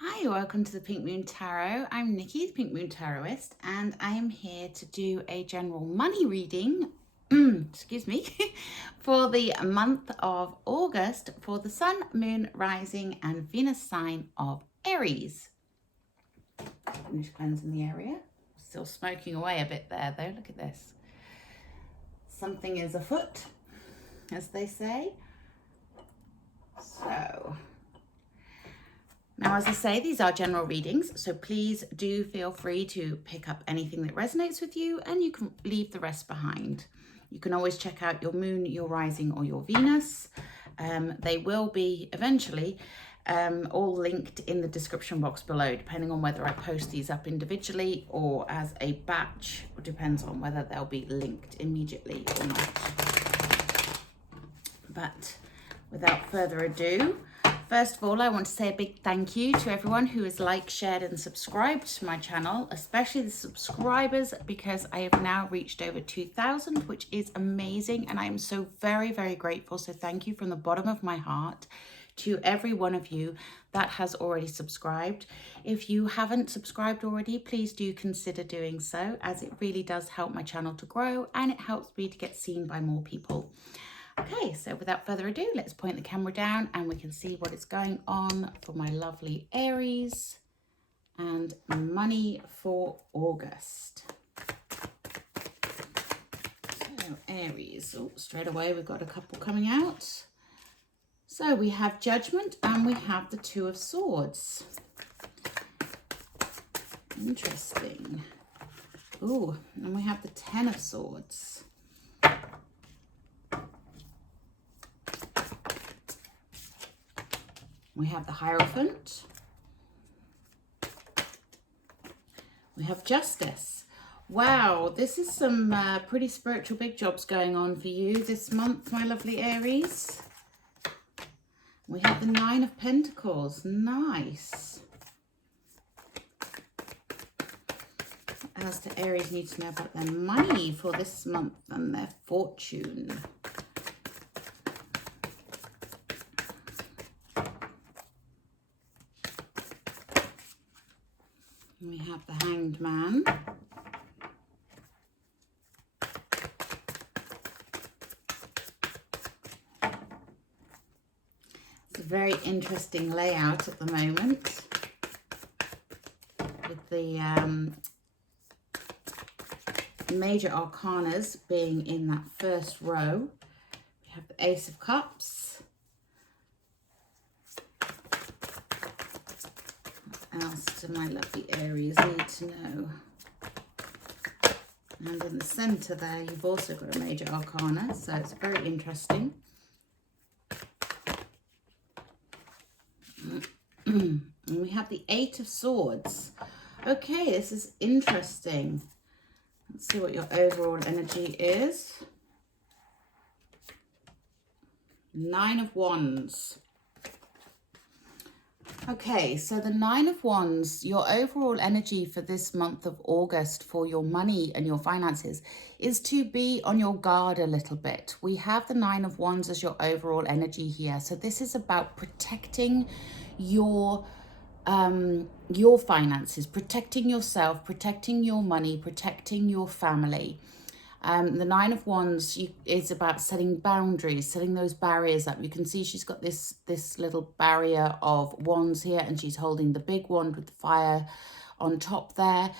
Hi, welcome to the Pink Moon Tarot. I'm Nikki, the Pink Moon Tarotist, and I am here to do a general money reading, excuse me, for the month of August for the Sun, Moon, Rising, and Venus sign of Aries. Just cleansing the area. Still smoking away a bit there, though. Look at this. Something is afoot, as they say. So... now, as I say, these are general readings, so please do feel free to pick up anything that resonates with you and you can leave the rest behind. You can always check out your moon, your rising, or your Venus. They will be eventually all linked in the description box below, depending on whether I post these up individually or as a batch. It depends on whether they'll be linked immediately or not. But without further ado, first of all, I want to say a big thank you to everyone who has liked, shared and subscribed to my channel, especially the subscribers, because I have now reached over 2,000, which is amazing. And I am so very, very grateful. So thank you from the bottom of my heart to every one of you that has already subscribed. If you haven't subscribed already, please do consider doing so, as it really does help my channel to grow and it helps me to get seen by more people. Okay, so without further ado, let's point the camera down and we can see what is going on for my lovely Aries and money for August. So Aries, straight away we've got a couple coming out. So we have Judgment and we have the Two of Swords. Interesting. Ooh, and we have the Ten of Swords. We have the Hierophant. We have Justice. Wow, this is some pretty spiritual big jobs going on for you this month, my lovely Aries. We have the Nine of Pentacles. Nice. What else do Aries need to know about their money for this month and their fortune? We have the Hanged Man. It's a very interesting layout at the moment with the major arcanas being in that first row. We have the Ace of Cups. What else do my lovely Aries need to know? And in the center there, you've also got a major arcana, so it's very interesting. And we have the Eight of Swords. Okay, this is interesting. Let's see what your overall energy is. Nine of Wands. Okay, so the Nine of Wands, your overall energy for this month of August for your money and your finances is to be on your guard a little bit. We have the Nine of Wands as your overall energy here. So this is about protecting your finances, protecting yourself, protecting your money, protecting your family. The Nine of Wands is about setting boundaries, setting those barriers up. You can see she's got this little barrier of wands here, and she's holding the big wand with the fire on top there.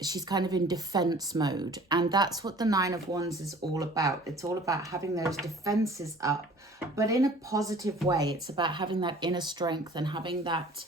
She's kind of in defense mode, and that's what the Nine of Wands is all about. It's all about having those defenses up, but in a positive way. It's about having that inner strength and having that,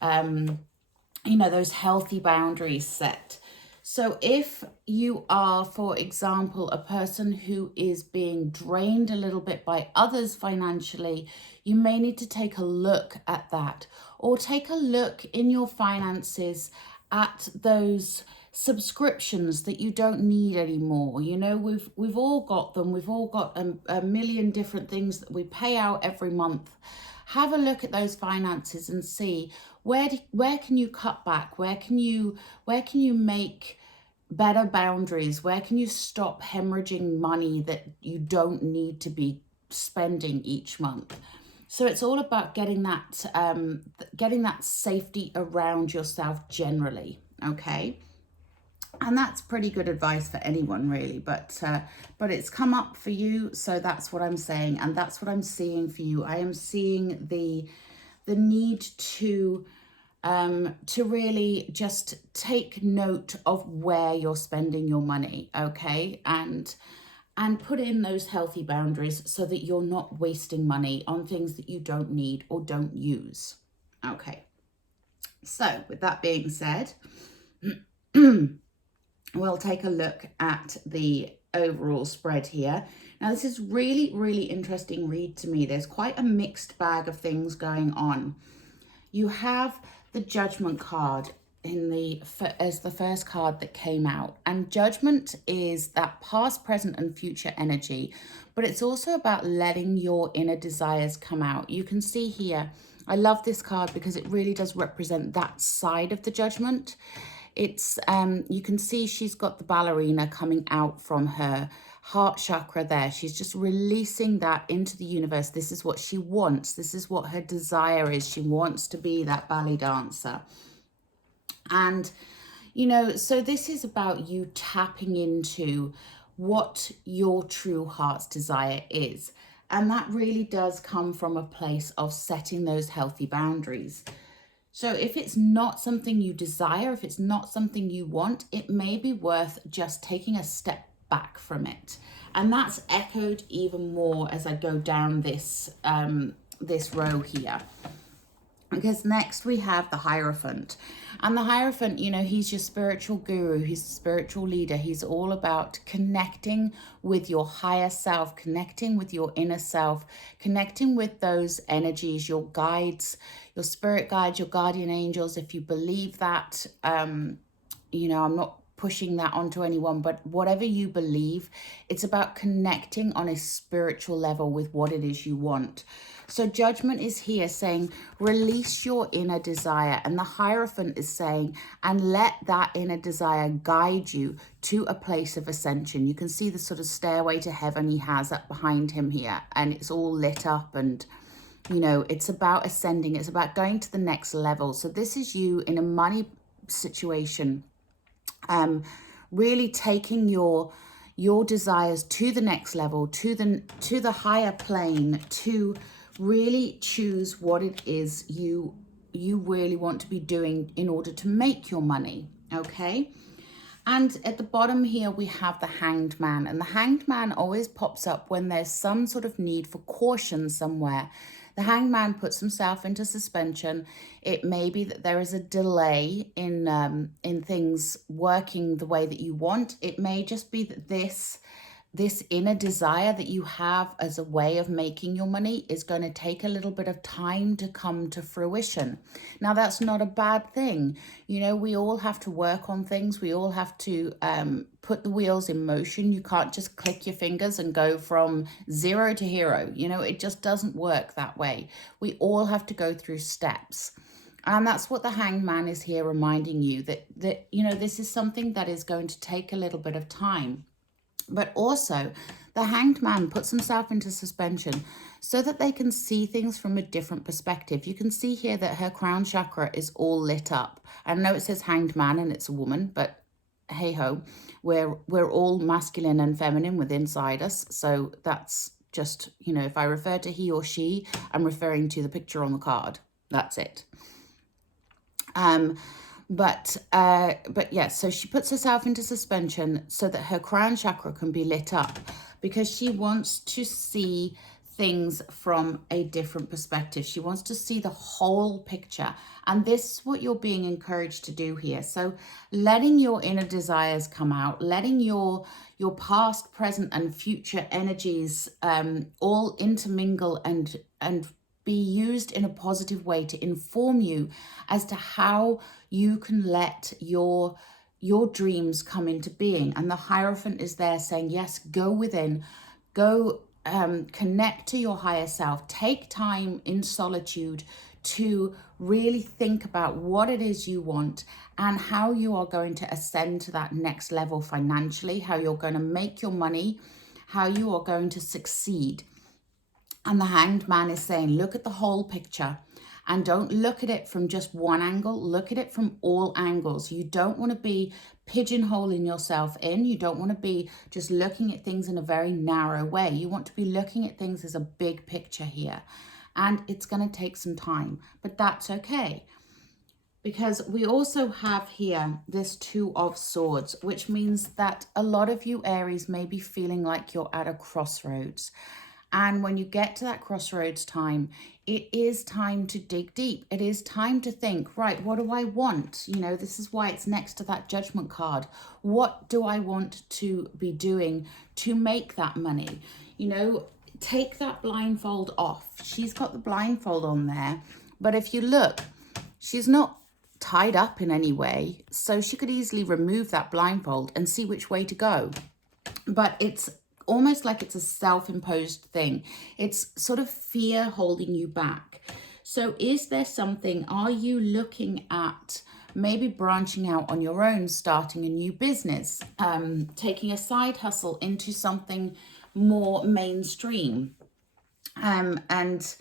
those healthy boundaries set. So if you are, for example, a person who is being drained a little bit by others financially, you may need to take a look at that, or take a look in your finances at those subscriptions that you don't need anymore. You know, we've all got them. We've all got a million different things that we pay out every month. Have a look at those finances and see where can you cut back? Where can you make better boundaries? Where can you stop hemorrhaging money that you don't need to be spending each month? So it's all about getting that getting that safety around yourself generally, okay? And that's pretty good advice for anyone, really, but it's come up for you, so that's what I'm saying, and that's what I'm seeing for you. I am seeing the need to really just take note of where you're spending your money, okay? And put in those healthy boundaries so that you're not wasting money on things that you don't need or don't use. Okay, so with that being said, we'll take a look at the overall spread here. Now, this is really, really interesting read to me. There's quite a mixed bag of things going on. You have the Judgment card as the first card that came out, and Judgment is that past, present and future energy, but it's also about letting your inner desires come out. You can see here, I love this card because it really does represent that side of the Judgment. It's you can see she's got the ballerina coming out from her heart chakra there. She's just releasing that into the universe. This is what she wants. This is what her desire is. She wants to be that ballet dancer. And, you know, so this is about you tapping into what your true heart's desire is. And that really does come from a place of setting those healthy boundaries. So if it's not something you desire, if it's not something you want, it may be worth just taking a step back from it. And that's echoed even more as I go down this this row here. Because next we have the Hierophant. And the Hierophant, you know, he's your spiritual guru, he's a spiritual leader. He's all about connecting with your higher self, connecting with your inner self, connecting with those energies, your guides, your spirit guides, your guardian angels. If you believe that, you know, I'm not pushing that onto anyone, but whatever you believe, it's about connecting on a spiritual level with what it is you want. So Judgment is here saying, release your inner desire. And the Hierophant is saying, and let that inner desire guide you to a place of ascension. You can see the sort of stairway to heaven he has up behind him here. And it's all lit up and, you know, it's about ascending. It's about going to the next level. So this is you in a money situation, really taking your desires to the next level, to the higher plane, to really choose what it is you really want to be doing in order to make your money, okay? And at the bottom here, we have the Hanged Man. And the Hanged Man always pops up when there's some sort of need for caution somewhere. The Hanged Man puts himself into suspension. It may be that there is a delay in things working the way that you want. It may just be that this inner desire that you have as a way of making your money is going to take a little bit of time to come to fruition. Now, that's not a bad thing. You know, we all have to work on things. We all have to put the wheels in motion. You can't just click your fingers and go from 0 to hero. You know, it just doesn't work that way. We all have to go through steps. And that's what the Hanged Man is here reminding you, that you know, this is something that is going to take a little bit of time. But also, the Hanged Man puts himself into suspension so that they can see things from a different perspective. You can see here that her crown chakra is all lit up. I know it says Hanged Man and it's a woman, but hey-ho, we're all masculine and feminine within inside us. So that's just, you know, if I refer to he or she, I'm referring to the picture on the card. That's it. But yes, so she puts herself into suspension so that her crown chakra can be lit up, because she wants to see things from a different perspective. She wants to see the whole picture. And this is what you're being encouraged to do here. So letting your inner desires come out, letting your past, present and future energies all intermingle and be used in a positive way to inform you as to how you can let your dreams come into being. And the Hierophant is there saying, yes, go within, go connect to your higher self, take time in solitude to really think about what it is you want and how you are going to ascend to that next level financially, how you're going to make your money, how you are going to succeed. And the Hanged Man is saying, look at the whole picture And don't look at it from just one angle. Look at it from all angles. You don't want to be pigeonholing yourself in. You don't want to be just looking at things in a very narrow way. You want to be looking at things as a big picture here. And it's going to take some time, but that's okay. Because we also have here this Two of Swords, which means that a lot of you Aries may be feeling like you're at a crossroads. And when you get to that crossroads time, it is time to dig deep. It is time to think, right, what do I want? You know, this is why it's next to that Judgment card. What do I want to be doing to make that money? You know, take that blindfold off. She's got the blindfold on there. But if you look, she's not tied up in any way, so she could easily remove that blindfold and see which way to go. But it's almost like it's a self-imposed thing. It's sort of fear holding you back. So is there something, are you looking at maybe branching out on your own, starting a new business, taking a side hustle into something more mainstream? And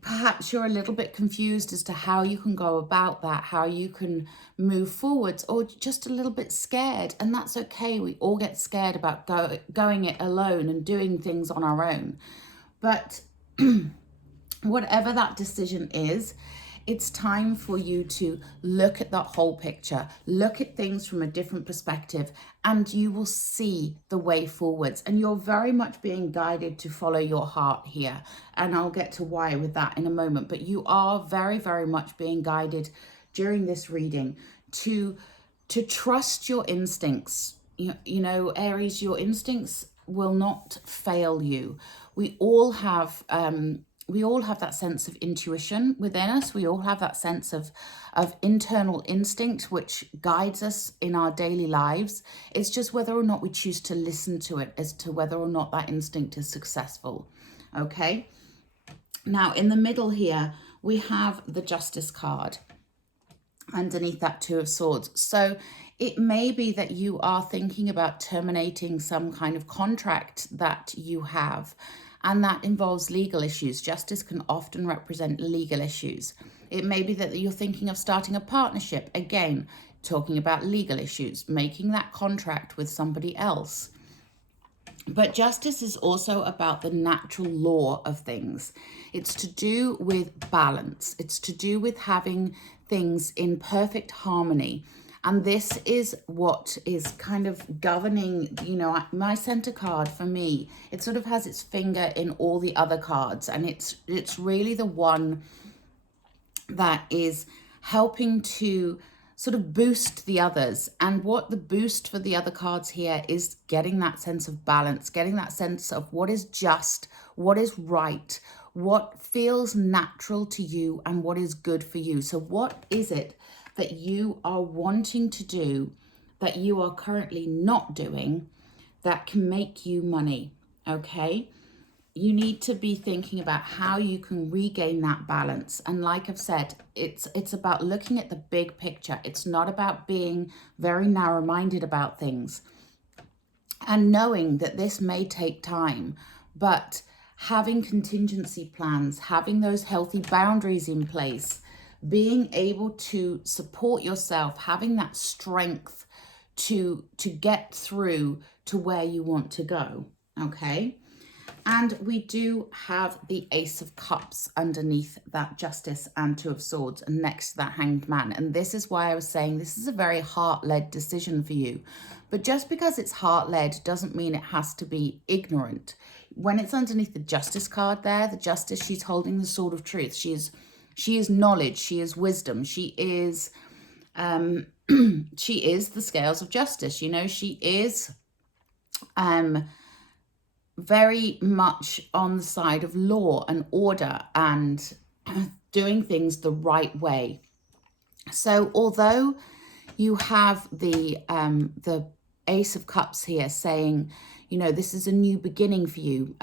perhaps you're a little bit confused as to how you can go about that, how you can move forwards, or just a little bit scared. And that's okay. We all get scared about going it alone and doing things on our own. But whatever that decision is, it's time for you to look at that whole picture, look at things from a different perspective, and you will see the way forwards. And you're very much being guided to follow your heart here. And I'll get to why with that in a moment. But you are very, very much being guided during this reading to trust your instincts. You know, Aries, your instincts will not fail you. We all have that sense of intuition within us. We all have that sense of internal instinct, which guides us in our daily lives. It's just whether or not we choose to listen to it as to whether or not that instinct is successful. Okay. Now, in the middle here, we have the Justice card underneath that Two of Swords. So it may be that you are thinking about terminating some kind of contract that you have, and that involves legal issues. Justice can often represent legal issues. It may be that you're thinking of starting a partnership, again, talking about legal issues, making that contract with somebody else. But justice is also about the natural law of things. It's to do with balance. It's to do with having things in perfect harmony. And this is what is kind of governing, you know, my center card for me. It sort of has its finger in all the other cards. And it's really the one that is helping to sort of boost the others. And what the boost for the other cards here is getting that sense of balance, getting that sense of what is just, what is right, what feels natural to you, and what is good for you. So what is it that you are wanting to do that you are currently not doing that can make you money? Okay. You need to be thinking about how you can regain that balance. And like I've said, it's about looking at the big picture. It's not about being very narrow-minded about things. And knowing that this may take time, but having contingency plans, having those healthy boundaries in place, being able to support yourself, having that strength to get through to where you want to go, okay? And we do have the Ace of Cups underneath that Justice and Two of Swords and next to that Hanged Man. And this is why I was saying this is a very heart-led decision for you. But just because it's heart-led doesn't mean it has to be ignorant. When it's underneath the Justice card there, the Justice, she's holding the Sword of Truth. She is knowledge. She is wisdom. She is she is the scales of justice. You know, she is very much on the side of law and order and doing things the right way. So although you have the Ace of Cups here saying, you know, this is a new beginning for you.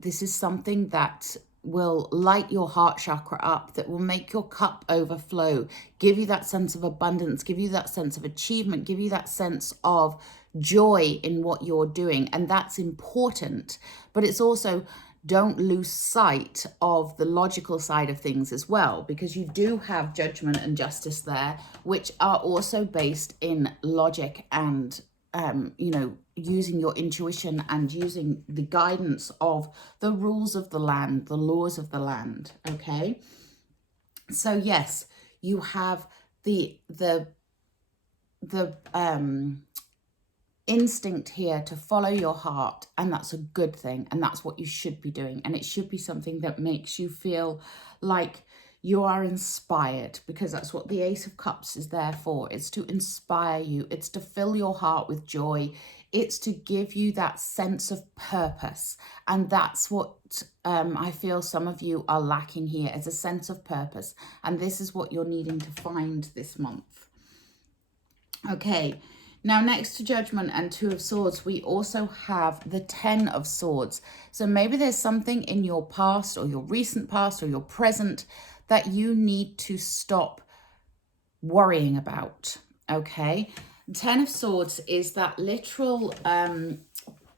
This is something that will light your heart chakra up, that will make your cup overflow, give you that sense of abundance, give you that sense of achievement, give you that sense of joy in what you're doing. And that's important. But it's also don't lose sight of the logical side of things as well, because you do have judgment and justice there, which are also based in logic and, you know, using your intuition and using the guidance of the rules of the land, the laws of the land. Okay. So yes, you have the instinct here to follow your heart, and that's a good thing, and that's what you should be doing, and it should be something that makes you feel like you are inspired, because that's what the Ace of Cups is there for. It's to inspire you, it's to fill your heart with joy, it's to give you that sense of purpose. And that's what I feel some of you are lacking here, is a sense of purpose, and this is what you're needing to find this month. Okay, now next to Judgment and Two of Swords, we also have the Ten of Swords. So maybe there's something in your past or your recent past or your present that you need to stop worrying about, okay? Ten of Swords is that literal,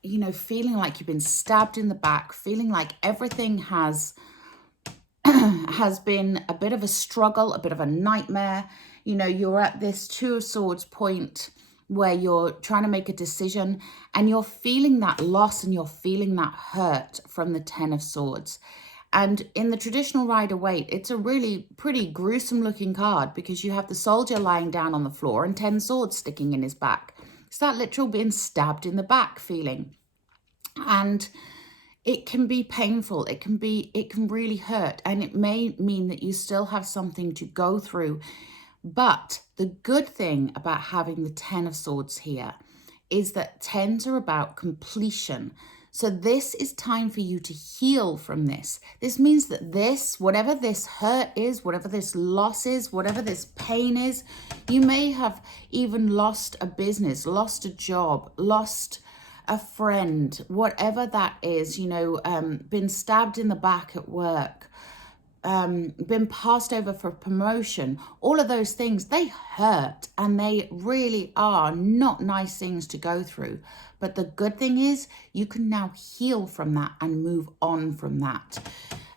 you know, feeling like you've been stabbed in the back, feeling like everything has been a bit of a struggle, a bit of a nightmare. You know, you're at this Two of Swords point where you're trying to make a decision and you're feeling that loss and you're feeling that hurt from the Ten of Swords. And in the traditional Rider-Waite, it's a really pretty gruesome looking card, because you have the soldier lying down on the floor and 10 swords sticking in his back. It's that literal being stabbed in the back feeling. And it can be painful, it can really hurt, and it may mean that you still have something to go through. But the good thing about having the Ten of Swords here is that tens are about completion. So this is time for you to heal from this. This means that this, whatever this hurt is, whatever this loss is, whatever this pain is, you may have even lost a business, lost a job, lost a friend, whatever that is, you know, been stabbed in the back at work, been passed over for promotion. All of those things, they hurt, and they really are not nice things to go through. But the good thing is you can now heal from that and move on from that.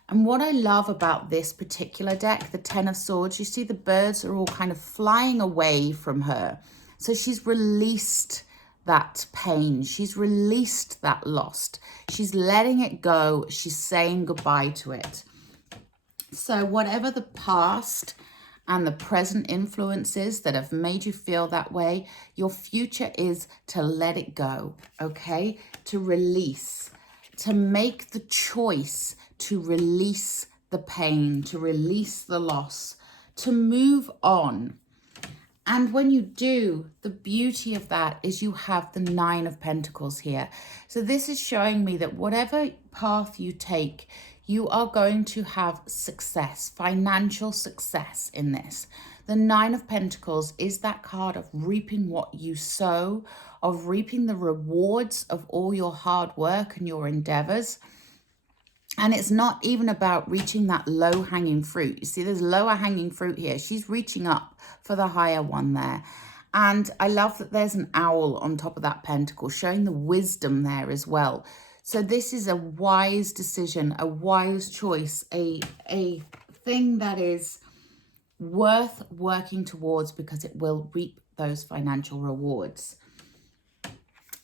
And what I love about this particular deck, the Ten of Swords, you see the birds are all kind of flying away from her. So she's released that pain. She's released that loss. She's letting it go. She's saying goodbye to it. So whatever the past and the present influences that have made you feel that way, your future is to let it go, okay? To release, to make the choice to release the pain, to release the loss, to move on. And when you do, the beauty of that is you have the Nine of Pentacles here. So this is showing me that whatever path you take, you are going to have success, financial success in this. The Nine of Pentacles is that card of reaping what you sow, of reaping the rewards of all your hard work and your endeavors. And it's not even about reaching that low-hanging fruit. You see, there's lower hanging fruit here. She's reaching up for the higher one there. And I love that there's an owl on top of that pentacle, showing the wisdom there as well. So this is a wise decision, a wise choice, a thing that is worth working towards, because it will reap those financial rewards.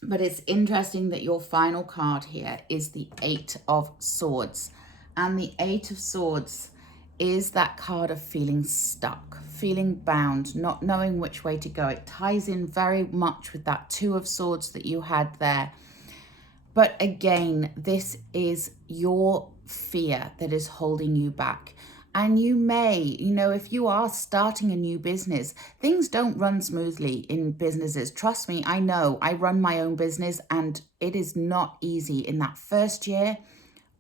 But it's interesting that your final card here is the Eight of Swords. And the Eight of Swords is that card of feeling stuck, feeling bound, not knowing which way to go. It ties in very much with that Two of Swords that you had there. But again, this is your fear that is holding you back. And you may, you know, if you are starting a new business, things don't run smoothly in businesses. Trust me, I know. I run my own business, and it is not easy in that first year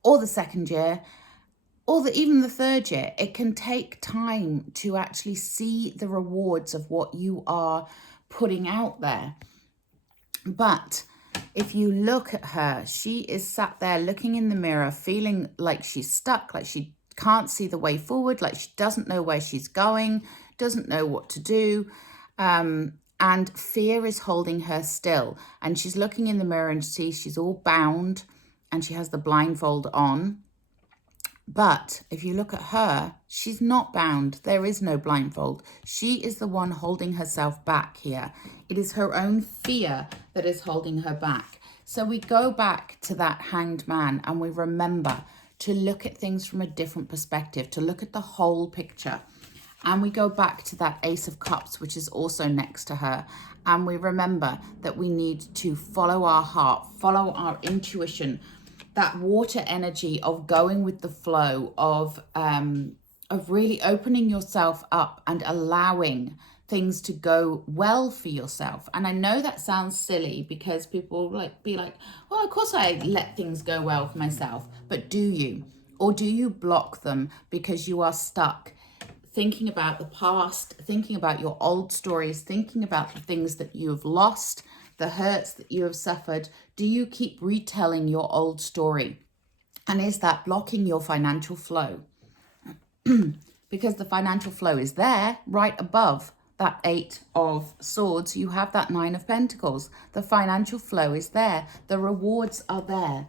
or the second year or even the third year. It can take time to actually see the rewards of what you are putting out there. But if you look at her, she is sat there looking in the mirror, feeling like she's stuck, like she can't see the way forward, like she doesn't know where she's going, doesn't know what to do. And fear is holding her still. And she's looking in the mirror and sees she's all bound and she has the blindfold on. But if you look at her, she's not bound. There is no blindfold. She is the one holding herself back here. It is her own fear that is holding her back. So we go back to that Hanged Man and we remember to look at things from a different perspective, to look at the whole picture. And we go back to that Ace of Cups, which is also next to her. And we remember that we need to follow our heart, follow our intuition, that water energy of going with the flow, of really opening yourself up and allowing things to go well for yourself. And I know that sounds silly because people will be like, well, of course I let things go well for myself. But do you? Or do you block them because you are stuck thinking about the past, thinking about your old stories, thinking about the things that you have lost, the hurts that you have suffered? Do you keep retelling your old story? And is that blocking your financial flow? Because the financial flow is there right above that 8 of Swords. You have that 9 of Pentacles. The financial flow is there. The rewards are there.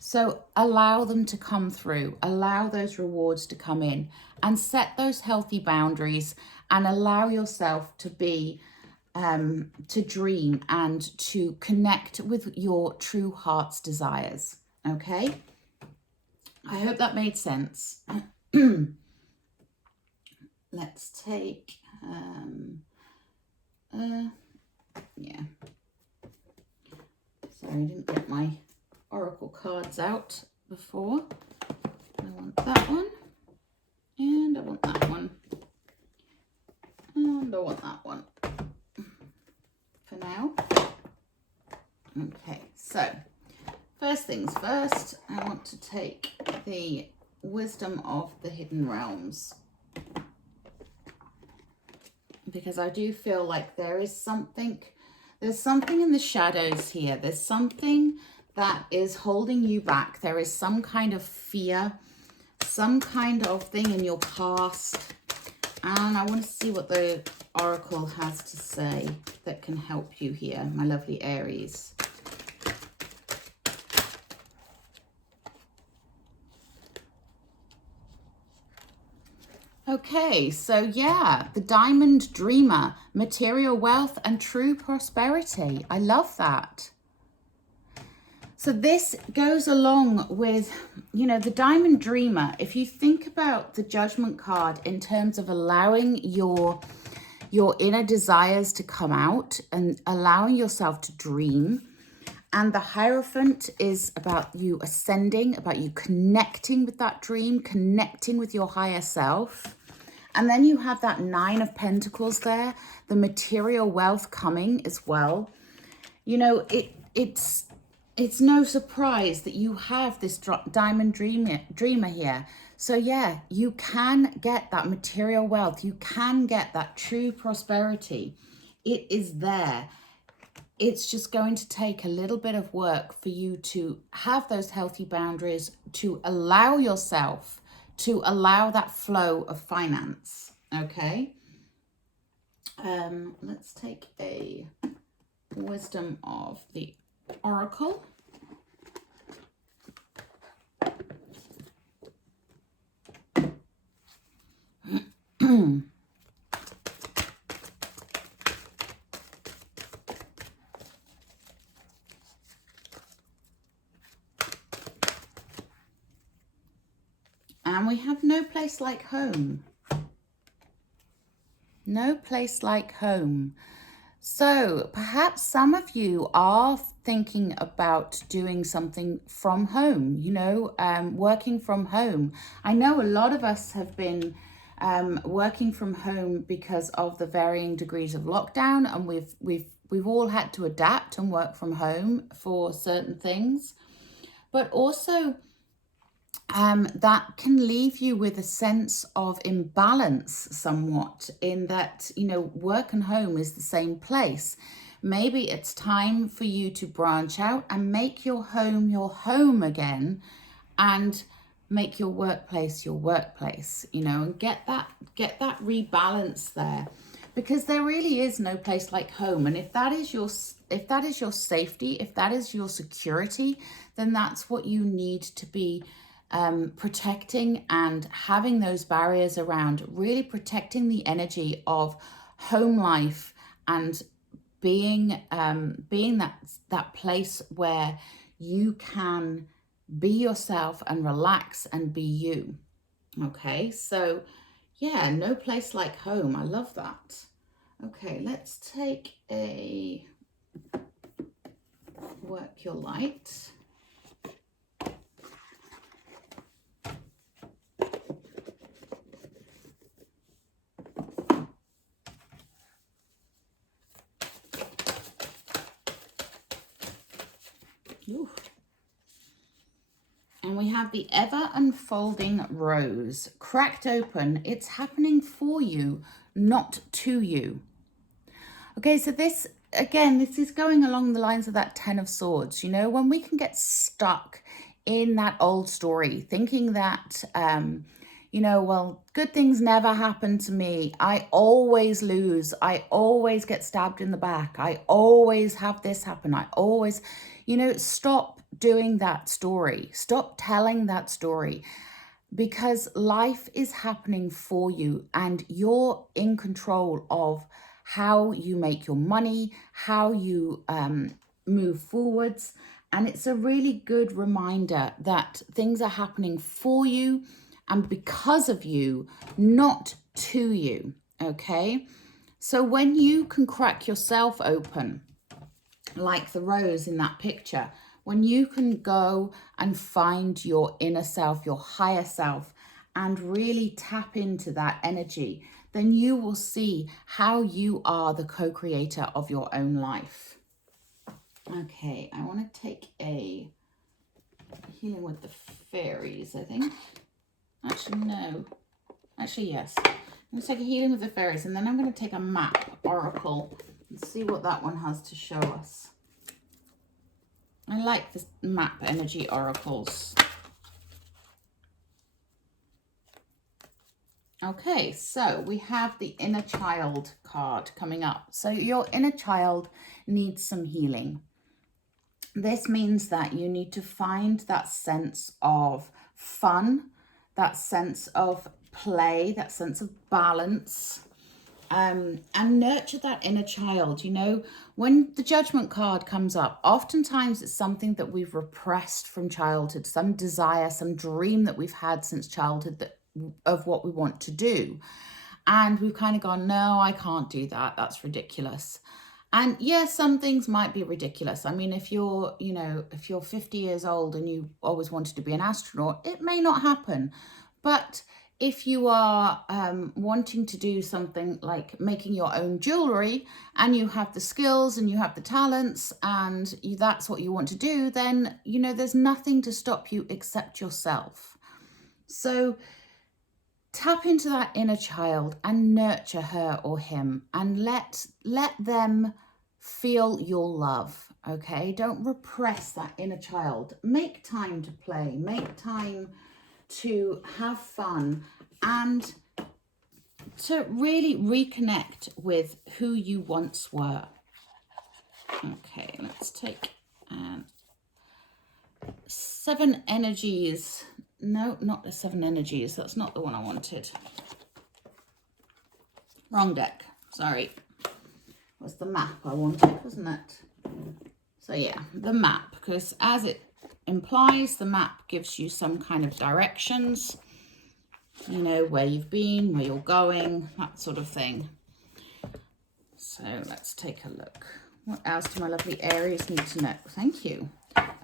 So allow them to come through. Allow those rewards to come in and set those healthy boundaries and allow yourself to be to dream and to connect with your true heart's desires. Okay, I hope that made sense. Let's take yeah, sorry, I didn't get my oracle cards out before. I want that one, and I want that one, and I want that one for now. Okay, so first things first, I want to take the Wisdom of the Hidden Realms, because I do feel like there's something in the shadows here. There's something that is holding you back. There is some kind of fear, some kind of thing in your past. And I want to see what the Oracle has to say that can help you here, my lovely Aries. Okay, so yeah, the Diamond Dreamer, material wealth and true prosperity. I love that. So this goes along with, you know, the Diamond Dreamer. If you think about the Judgment card in terms of allowing your inner desires to come out and allowing yourself to dream. And the Hierophant is about you ascending, about you connecting with that dream, connecting with your higher self. And then you have that 9 of Pentacles there, the material wealth coming as well. You know, it's no surprise that you have this Diamond Dreamer here. So yeah, you can get that material wealth. You can get that true prosperity. It is there. It's just going to take a little bit of work for you to have those healthy boundaries, to allow yourself to allow that flow of finance. Okay. Let's take a Wisdom of the Oracle. And we have no place like home. No place like home. So perhaps some of you are thinking about doing something from home, you know, working from home. I know a lot of us have been working from home because of the varying degrees of lockdown, and we've all had to adapt and work from home for certain things. But also that can leave you with a sense of imbalance somewhat, in that, you know, work and home is the same place. Maybe it's time for you to branch out and make your home again, and make your workplace, you know, and get that rebalance there, because there really is no place like home. And if that is your safety, if that is your security, then that's what you need to be protecting and having those barriers around, really protecting the energy of home life and being that place where you can be yourself and relax and be you. Okay, so yeah, no place like home. I love that. Okay, let's take a work your light. Ooh. And we have the ever unfolding rose cracked open. It's happening for you, not to you. Okay, so this, again, this is going along the lines of that 10 of Swords. You know, when we can get stuck in that old story, thinking that, you know, well, good things never happen to me. I always lose. I always get stabbed in the back. I always have this happen. I always, you know, stop doing that story. Stop telling that story, because life is happening for you and you're in control of how you make your money, how you move forwards. And it's a really good reminder that things are happening for you and because of you, not to you. Okay, so when you can crack yourself open, like the rose in that picture, when you can go and find your inner self, your higher self, and really tap into that energy, then you will see how you are the co-creator of your own life. Okay, I want to take a healing with the fairies, I think. Actually, no. Actually, yes. I'm going to take a healing with the fairies, and then I'm going to take a map oracle and see what that one has to show us. I like the map energy oracles. Okay, so we have the inner child card coming up. So your inner child needs some healing. This means that you need to find that sense of fun, that sense of play, that sense of balance, and nurture that inner child. You know, when the Judgment card comes up, oftentimes it's something that we've repressed from childhood, some desire, some dream that we've had since childhood that of what we want to do. And we've kind of gone, no, I can't do that. That's ridiculous. And yes, some things might be ridiculous. I mean, if you're, you know, if you're 50 years old and you always wanted to be an astronaut, it may not happen. But if you are wanting to do something like making your own jewelry and you have the skills and you have the talents and that's what you want to do, then, you know, there's nothing to stop you except yourself. So tap into that inner child and nurture her or him and let them feel your love, okay? Don't repress that inner child. Make time to play, make time to have fun and to really reconnect with who you once were. Okay, let's take 7 energies. No, not the 7 energies. That's not the one I wanted. Wrong deck. Sorry. It was the map I wanted, wasn't it? So yeah, the map, because as it implies, the map gives you some kind of directions, you know, where you've been, where you're going, that sort of thing. So let's take a look. What else do my lovely Aries need to know? Thank you.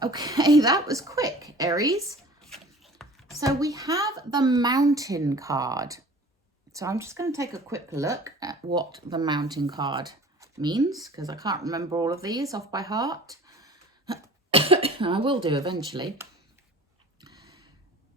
Okay, that was quick, Aries. So we have the Mountain card. So I'm just going to take a quick look at what the Mountain card means, because I can't remember all of these off by heart. I will do eventually.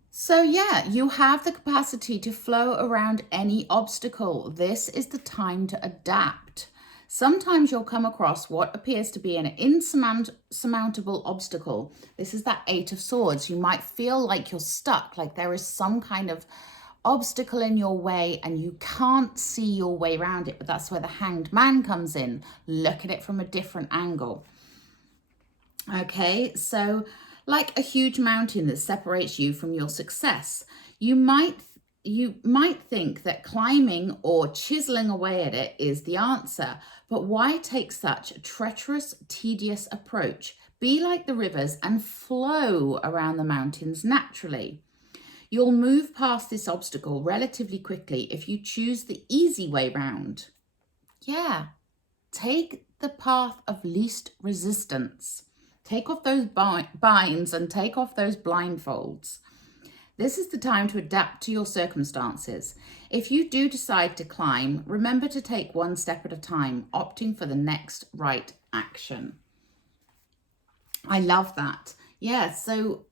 So yeah, you have the capacity to flow around any obstacle. This is the time to adapt. Sometimes you'll come across what appears to be an insurmountable obstacle. This is that 8 of Swords. You might feel like you're stuck, like there is some kind of obstacle in your way and you can't see your way around it, but that's where the Hanged Man comes in. Look at it from a different angle. Okay, so like a huge mountain that separates you from your success. You might think that climbing or chiseling away at it is the answer, but why take such a treacherous, tedious approach? Be like the rivers and flow around the mountains naturally. You'll move past this obstacle relatively quickly if you choose the easy way round. Yeah, take the path of least resistance. Take off those binds and take off those blindfolds. This is the time to adapt to your circumstances. If you do decide to climb, remember to take one step at a time, opting for the next right action. I love that. Yeah, so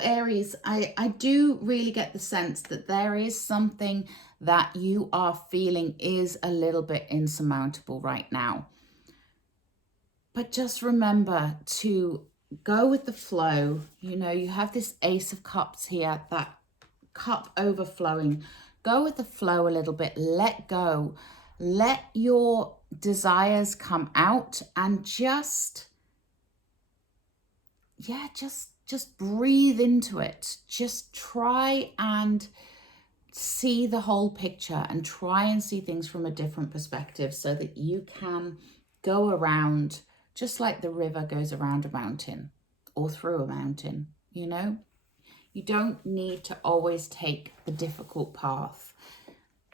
Aries, I do really get the sense that there is something that you are feeling is a little bit insurmountable right now. But just remember to go with the flow. You know, you have this Ace of Cups here, that cup overflowing. Go with the flow a little bit, let go. Let your desires come out and just breathe into it. Just try and see the whole picture and try and see things from a different perspective so that you can go around just like the river goes around a mountain or through a mountain, you know? You don't need to always take the difficult path.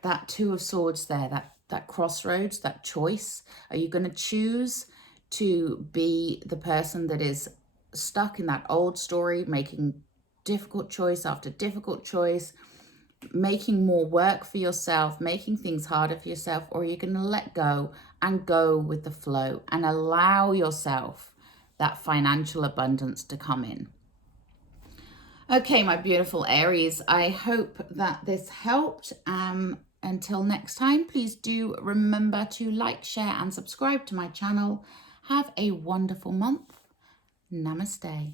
That Two of Swords there, that crossroads, that choice. Are you going to choose to be the person that is stuck in that old story, making difficult choice after difficult choice, making more work for yourself, making things harder for yourself, or are you going to let go and go with the flow and allow yourself that financial abundance to come in? Okay, my beautiful Aries, I hope that this helped. Until next time, please do remember to like, share, and subscribe to my channel. Have a wonderful month. Namaste.